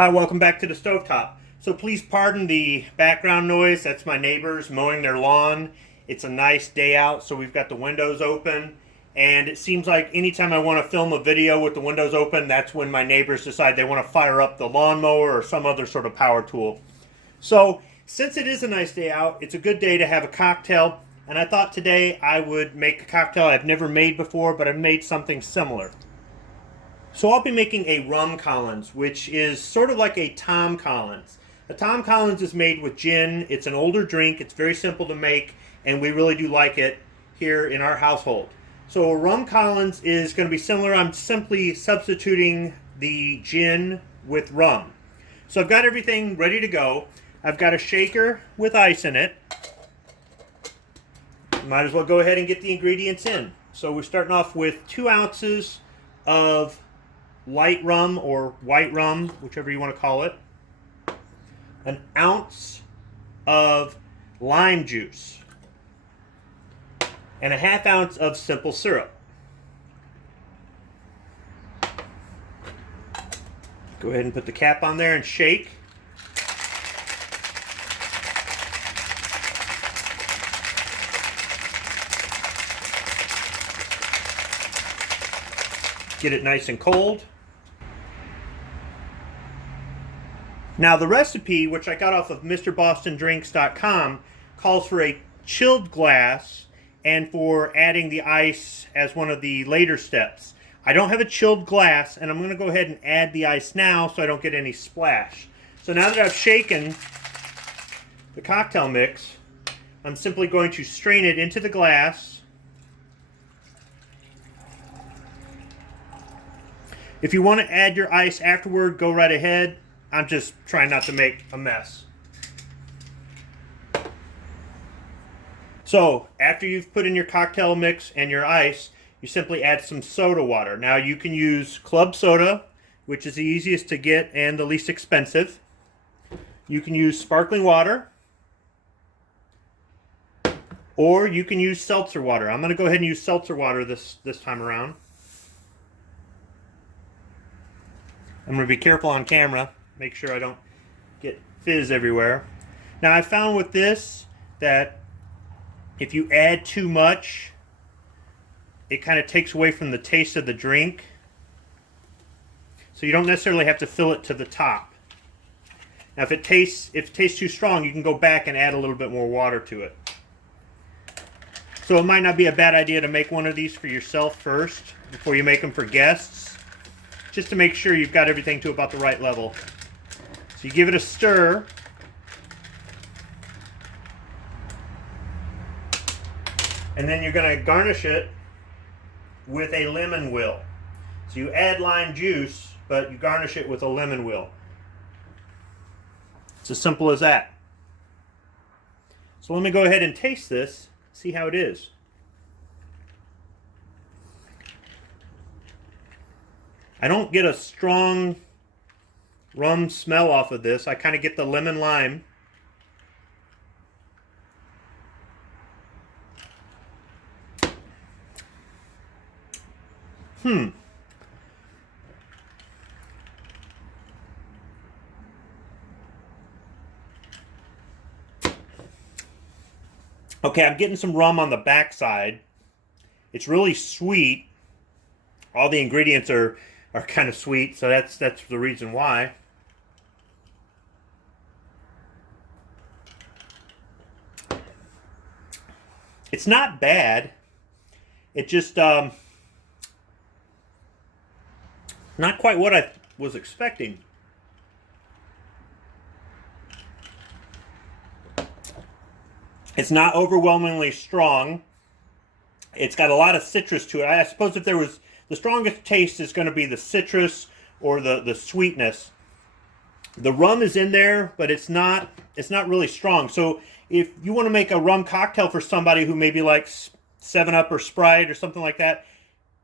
Hi, welcome back to the stovetop. So please pardon the background noise. That's my neighbors mowing their lawn. It's a nice day out, so we've got the windows open. And it seems like anytime I want to film a video with the windows open, that's when my neighbors decide they want to fire up the lawnmower or some other sort of power tool. So since it is a nice day out, it's a good day to have a cocktail. And I thought today I would make a cocktail I've never made before, but I've made something similar. So I'll be making a Rum Collins, which is sort of like a Tom Collins. A Tom Collins is made with gin. It's an older drink. It's very simple to make, and we really do like it here in our household. So a Rum Collins is going to be similar. I'm simply substituting the gin with rum. So I've got everything ready to go. I've got a shaker with ice in it. Might as well go ahead and get the ingredients in. So we're starting off with 2 ounces of light rum or white rum, whichever you want to call it. An ounce of lime juice. And a ½ ounce of simple syrup. Go ahead and put the cap on there and shake. Get it nice and cold. Now the recipe, which I got off of MrBostonDrinks.com, calls for a chilled glass and for adding the ice as one of the later steps. I don't have a chilled glass, and I'm going to go ahead and add the ice now so I don't get any splash. So now that I've shaken the cocktail mix, I'm simply going to strain it into the glass. If you want to add your ice afterward, go right ahead. I'm just trying not to make a mess. So, after you've put in your cocktail mix and your ice, you simply add some soda water. Now, you can use club soda, which is the easiest to get and the least expensive. You can use sparkling water, or you can use seltzer water. I'm going to go ahead and use seltzer water this time around. I'm going to be careful on camera, make sure I don't get fizz everywhere. Now I found with this that if you add too much, it kind of takes away from the taste of the drink. So you don't necessarily have to fill it to the top. Now if it tastes too strong, you can go back and add a little bit more water to it. So it might not be a bad idea to make one of these for yourself first before you make them for guests, just to make sure you've got everything to about the right level. So you give it a stir. And then you're going to garnish it with a lemon wheel. So you add lime juice, but you garnish it with a lemon wheel. It's as simple as that. So let me go ahead and taste this, see how it is. I don't get a strong rum smell off of this. I kind of get the lemon lime. Okay, I'm getting some rum on the backside. It's really sweet. All the ingredients are kind of sweet, so that's the reason why. It's not bad. It just not quite what I was expecting. It's not overwhelmingly strong. It's got a lot of citrus to it. I suppose if there was the strongest taste is going to be the citrus or the sweetness. The rum is in there, but it's not really strong. So if you want to make a rum cocktail for somebody who maybe likes 7-Up or Sprite or something like that,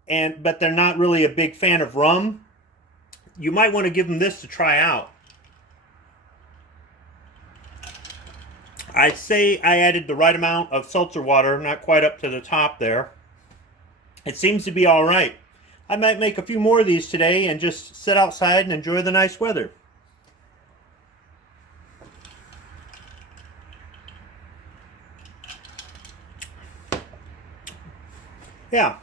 but they're not really a big fan of rum, you might want to give them this to try out. I'd say I added the right amount of seltzer water, not quite up to the top there. It seems to be all right. I might make a few more of these today and just sit outside and enjoy the nice weather. Yeah.